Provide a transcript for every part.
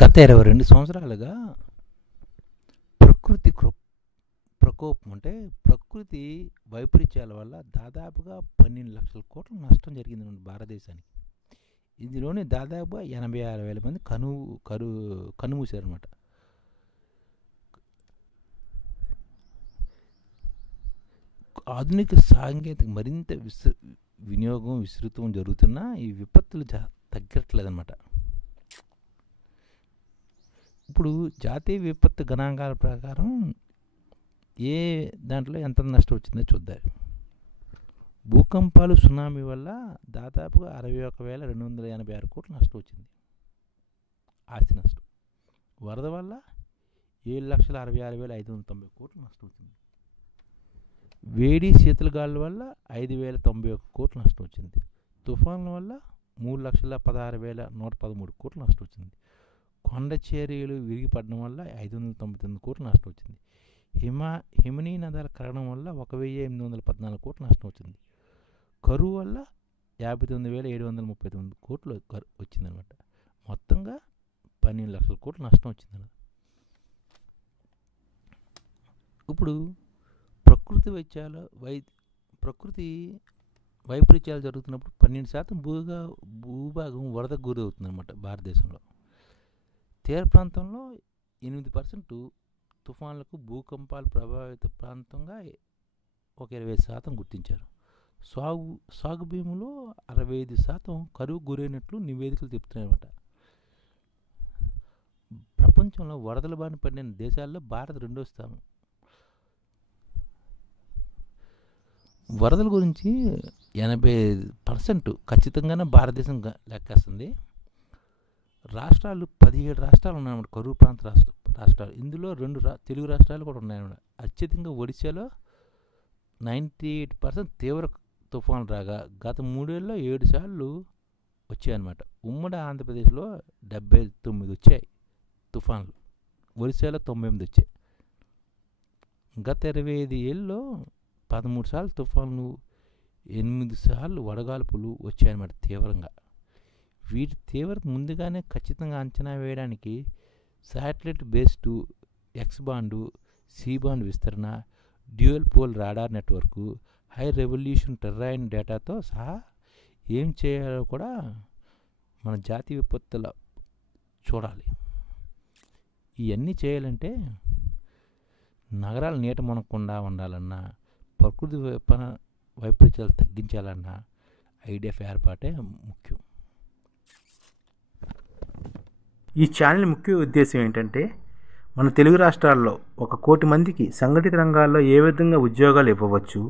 గత 22 సంవత్సరాలుగా ప్రకృతి ప్రకోపం అంటే ప్రకృతి వైపరీత్యాల వల్ల దాదాపుగా 12 లక్షల కోట్ల నష్టం జరిగింది మన భారతదేశానికి. ఇందులోనే దాదాపుగా 86,000 మంది కన్నుమూశారనమాట. ఆధునిక సాంకేతిక మరింత వినియోగం విస్తృతం జరుగుతున్నా ఈ విపత్తులు తగ్గట్లేదన్నమాట. ఇప్పుడు జాతీయ విపత్తు గణాంకాల ప్రకారం ఏ దాంట్లో ఎంత నష్టం వచ్చిందో చూద్దాం. భూకంపాలు, సునామీ వల్ల దాదాపుగా 61,286 కోట్ల నష్టం వచ్చింది, ఆస్తి నష్టం. వరద వల్ల 7,66,590 కోట్ల నష్టం వచ్చింది. వేడి శీతల గాలుల వల్ల 5,091 కోట్ల నష్టం వచ్చింది. తుఫాన్ల వల్ల 3,16,113 కోట్ల నష్టం వచ్చింది. కొండ చర్యలు విరిగిపడడం వల్ల 599 కోట్ల నష్టం వచ్చింది. హిమనీ నదాల కరగడం వల్ల 1,814 కోట్ల నష్టం వచ్చింది. కరువు వల్ల 59,739 కోట్లు వచ్చిందనమాట. మొత్తంగా 12 లక్షల కోట్ల నష్టం వచ్చిందన్నమాట. ఇప్పుడు ప్రకృతి వైపరీత్యాలు జరుగుతున్నప్పుడు 12% భూభాగం వరదకు గురి అవుతుందన్నమాట భారతదేశంలో. తీర ప్రాంతంలో 8%, తుఫాన్లకు భూకంపాలు ప్రభావిత ప్రాంతంగా ఒక 20% గుర్తించారు. సాగు భూములో 65% కరువు గురైనట్లు నివేదికలు చెప్తున్నాయన్నమాట. ప్రపంచంలో వరదల బారిన పడిన దేశాల్లో భారత్ 2వ స్థానం. వరదల గురించి 80% ఖచ్చితంగానే భారతదేశం లెక్కేస్తుంది. రాష్ట్రాలు 17 రాష్ట్రాలు ఉన్నాయన్నమాట, కరువు ప్రాంత రాష్ట్రాలు. ఇందులో 2 తెలుగు రాష్ట్రాలు కూడా ఉన్నాయన్నమాట. అత్యధికంగా ఒడిశాలో 98% తీవ్ర తుఫాను రాగా గత 3 ఏళ్ళలో 7 సార్లు వచ్చాయన్నమాట. ఉమ్మడి ఆంధ్రప్రదేశ్లో 79 వచ్చాయి తుఫాన్లు, ఒడిశాలో 98 వచ్చాయి. గత 25 ఏళ్ళలో 13 సార్లు తుఫాన్లు, 8 సార్లు వడగాల్పులు వచ్చాయన్నమాట తీవ్రంగా. వీటి తీవ్రత ముందుగానే ఖచ్చితంగా అంచనా వేయడానికి satellite based X band, C band విస్తరణ, dual pole radar network, high revolution terrain డేటాతో సహా ఏం చేయాలో కూడా మన జాతీయ విపత్తుల చూడాలి. ఇవన్నీ చేయాలంటే నగరాలు నీట మునగకుండా ఉండాలన్నా, ప్రకృతి వైపరీత్యాలు తగ్గించాలన్నా ఐడిఎఫ్ ఏర్పాటే ముఖ్యం. ఈ ఛానల్ ముఖ్య ఉద్దేశం ఏంటంటే మన తెలుగు రాష్ట్రాల్లో 1 కోటి మందికి సంఘటిత రంగాల్లో ఏ విధంగా ఉద్యోగాలు ఇవ్వవచ్చు,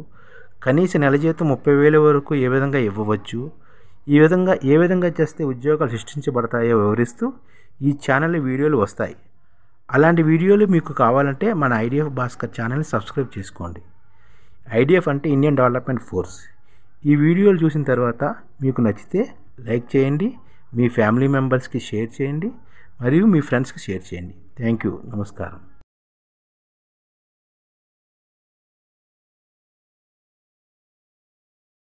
కనీస నెల జీతం 30,000 వరకు ఏ విధంగా ఇవ్వవచ్చు, ఏ విధంగా చేస్తే ఉద్యోగాలు సృష్టించబడతాయో వివరిస్తూ ఈ ఛానల్ వీడియోలు వస్తాయి. అలాంటి వీడియోలు మీకు కావాలంటే మన ఐడిఎఫ్ భాస్కర్ ఛానల్ని సబ్స్క్రైబ్ చేసుకోండి. ఐడిఎఫ్ అంటే ఇండియన్ డెవలప్మెంట్ ఫోర్స్. ఈ వీడియోలు చూసిన తర్వాత మీకు నచ్చితే లైక్ చేయండి, మీ ఫ్యామిలీ మెంబర్స్కి షేర్ చేయండి, మరియు మీ ఫ్రెండ్స్కి షేర్ చేయండి. Thank you. నమస్కారం.